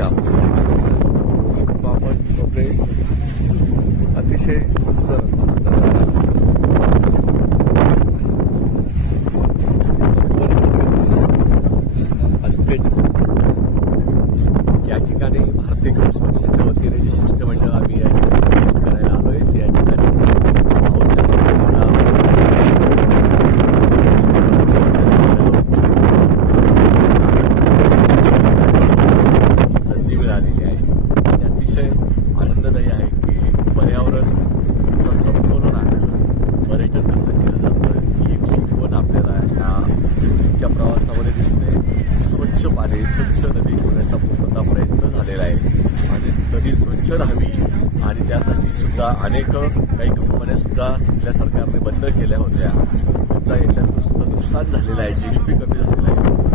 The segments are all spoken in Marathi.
नदीच्या बघू कपडे अतिशय सुंदर असा या ठिकाणी भारतीय कम्युनिस्ट पक्षाच्या वतीने जे शिष्टमंडळ आम्ही या ठिकाणी करायला आलोय. त्या ठिकाणी भाऊच्या संदेशला ही संधी मिळालेली आहे. आणि अतिशय आनंददायी आहे की पर्यावरणाचा संतोलन आखलं पर्यटन कसं केलं जातं ही एक शिकवण आपल्याला ह्या च्या प्रवासामध्ये दिसते. स्वच्छ पाणी स्वच्छ नदी ठेवण्याचा पूर्णतः प्रयत्न झालेला आहे. आणि नदी स्वच्छ राहावी आणि त्यासाठी सुद्धा अनेक काही कंपन्या सुद्धा आपल्या सरकारने बंद केल्या होत्या. त्यांचा याच्यात सुद्धा नुकसान झालेलं आहे. जी डी पी कमी झालेला आहे.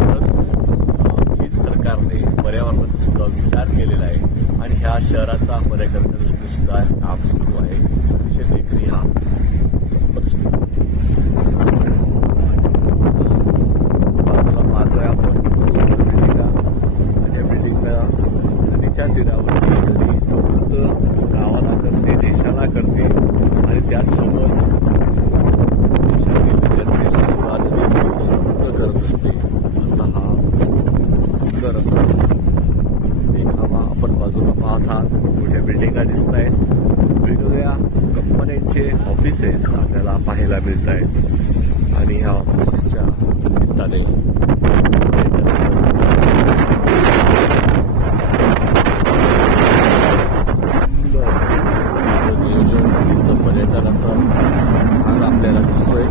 सरकारने पर्यावरणाचा सुद्धा विचार केलेला आहे आणि ह्या शहराचा पर्यटनाच्या दृष्टीने सुद्धा काम सुरू आहे. अतिशय देखणी हा परिस्थिती. आपण गावाला करते देशाला करते आणि त्यासोबत देशातील जनतेला सुद्धा समृद्ध करत असते असा हा सुंदर असा. देखावा आपण बाजूला पाहत आहात. मोठ्या बिल्डिंगा दिसत आहेत वेगवेगळ्या कंपन्यांचे ऑफिसेस आपल्याला पाहायला मिळत आहेत आणि ह्या ऑफिसेसच्या निमित्ताने सुंदर असं नियोजन असं पर्यटनाचा भाग आपल्याला दिसतोय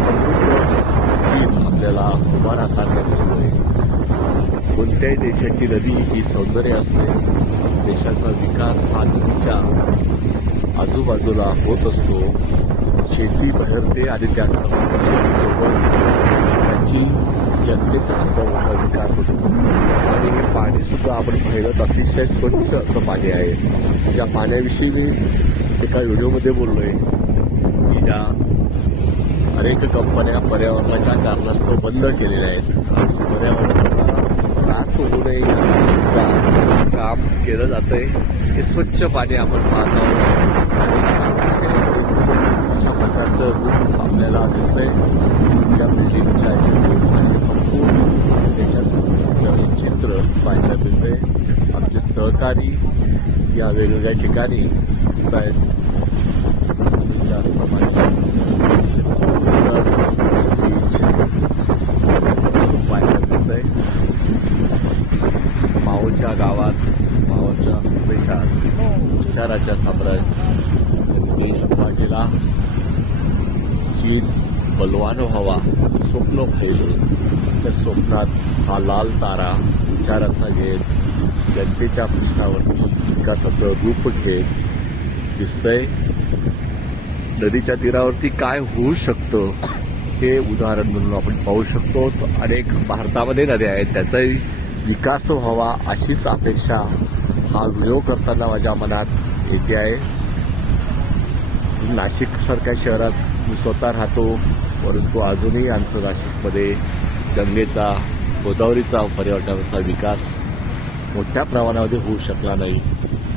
समृद्ध चीन आपल्याला उभा राहताना दिसतोय कोणत्याही देशाची नदी ही सौंदर्य असते. देशाचा विकास हा नदीच्या आजूबाजूला होत असतो. शेती बहरते आणि त्याचप्रमाणे शेतीसोबत त्यांची जनतेचा सुद्धा मोठा विकास होतो. आणि हे पाणीसुद्धा आपण पाहिलं तर अतिशय स्वच्छ असं पाणी आहे. ज्या पाण्याविषयी मी एका व्हिडिओमध्ये आहे की ज्या अनेक कंपन्या पर्यावरणाच्या कारणास्तव बंद केलेल्या आहेत. आणि त्रास होऊ नये सुद्धा काम केलं जातंय. हे स्वच्छ पाणी आपण पाहत आहोत. आणि अशा प्रकारचं रूप आपल्याला दिसतंय. या बिल्डिंगच्या आणि संपूर्ण त्याच्यात चित्र पाहायला मिळतंय. आमचे सहकारी या वेगवेगळ्या ठिकाणी दिसत आहेत त्याचप्रमाणे अतिशय सुंदर बीच पाहायला मिळतंय माओच्या गावात मावळच्या प्रदेशात विचाराच्या साम्राज्य देश उभा केला. चीन बलवान व्हावा स्वप्न पाहिले त्या स्वप्नात हा लाल तारा विचाराचा घेत जनतेच्या प्रश्नावरती विकासाचं रूप घेत दिसतंय. नदीच्या तीरावरती काय होऊ शकतं हे उदाहरण म्हणून आपण पाहू शकतो. अनेक भारतामध्ये नद्या आहेत त्याचाही विकास व्हावा अशीच अपेक्षा हा व्हिडिओ करताना माझ्या मनात येते आहे. नाशिक सारख्या शहरात मी स्वतः राहतो परंतु अजूनही आमचं नाशिकमध्ये गंगेचा गोदावरीचा पर्यटनाचा विकास मोठ्या प्रमाणामध्ये होऊ शकला नाही.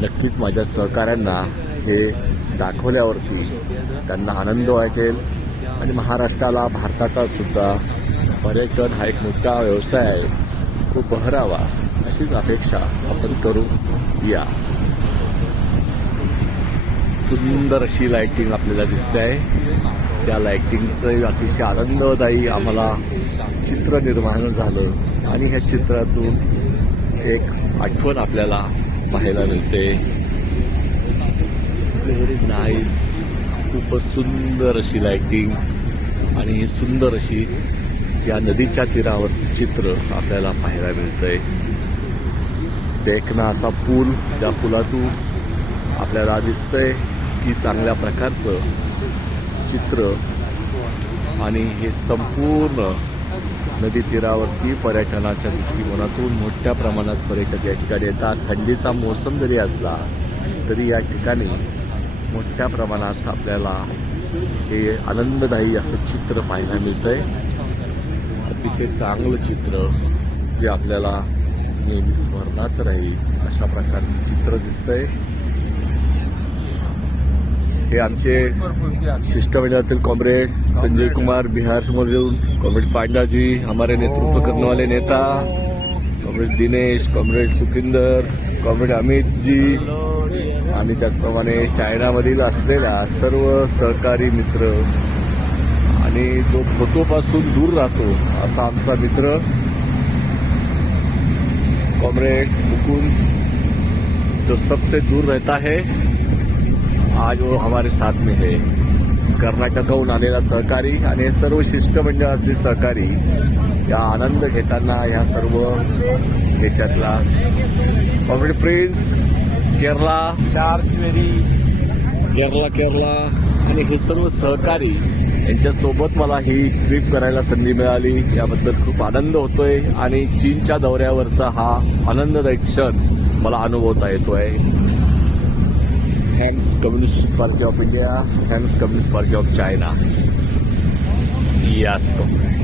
नक्कीच माझ्या सहकाऱ्यांना हे दाखवल्यावरती त्यांना आनंद वाटेल. आणि महाराष्ट्राला भारताचा सुद्धा पर्यटन हा एक मोठा व्यवसाय आहे. तो बहरावा अशीच अपेक्षा आपण करू या. सुंदर अशी लायटिंग आपल्याला दिसते. आहे त्या लाइटिंगचं अतिशय आनंददायी आम्हाला चित्र निर्माण झालं. आणि ह्या चित्रातून एक आठवण आपल्याला पाहायला मिळते. व्हेरी नाईस खूपच सुंदर अशी लायटिंग आणि सुंदर अशी या नदीच्या तीरावरचं चित्र आपल्याला पाहायला मिळतंय. देखना असा पूल त्या पुलातून आपल्याला दिसतंय की चांगल्या प्रकारचं चित्र. आणि हे संपूर्ण नदी तीरावरती पर्यटनाच्या दृष्टिकोनातून मोठ्या प्रमाणात पर्यटक या ठिकाणी येतात. थंडीचा मोसम जरी असला तरी या ठिकाणी मोठ्या प्रमाणात आपल्याला हे आनंददायी असं चित्र पाहायला मिळतंय. अतिशय चांगलं चित्र जे आपल्याला नेहमी स्मरणात राहील अशा प्रकारचं चित्र दिसतंय. हे आमचे शिष्टमंडळातील कॉम्रेड संजय कुमार बिहार समोरून कॉम्रेड पांडाजी हमारे नेतृत्व करने वाले नेता comrade Dinesh comrade Sukhinder comrade Amitji आणि त्याचप्रमाणे चायनामधील असलेल्या सर्व सहकारी मित्र आणि जो फोटोपासून दूर राहतो असा आमचा मित्र कॉम्रेड मुकुंद जो सबसे दूर रहता है आज वो हमारे साथ में है. कर्नाटकाहून आलेला सहकारी आणि सर्व शिष्टमंडळातले सहकारी या आनंद घेताना ह्या सर्व ह्याच्यातला कॉम्रेड प्रिन्स केरला केरला केरला आणि हे सर्व सहकारी यांच्यासोबत मला ही ट्रिप करायला संधी मिळाली. याबद्दल खूप आनंद होतोय आणि चीनच्या दौऱ्यावरचा हा आनंददायक क्षण मला अनुभवता येतोय. Thanks communist party of India thanks communist party of China यास कॉम्रेड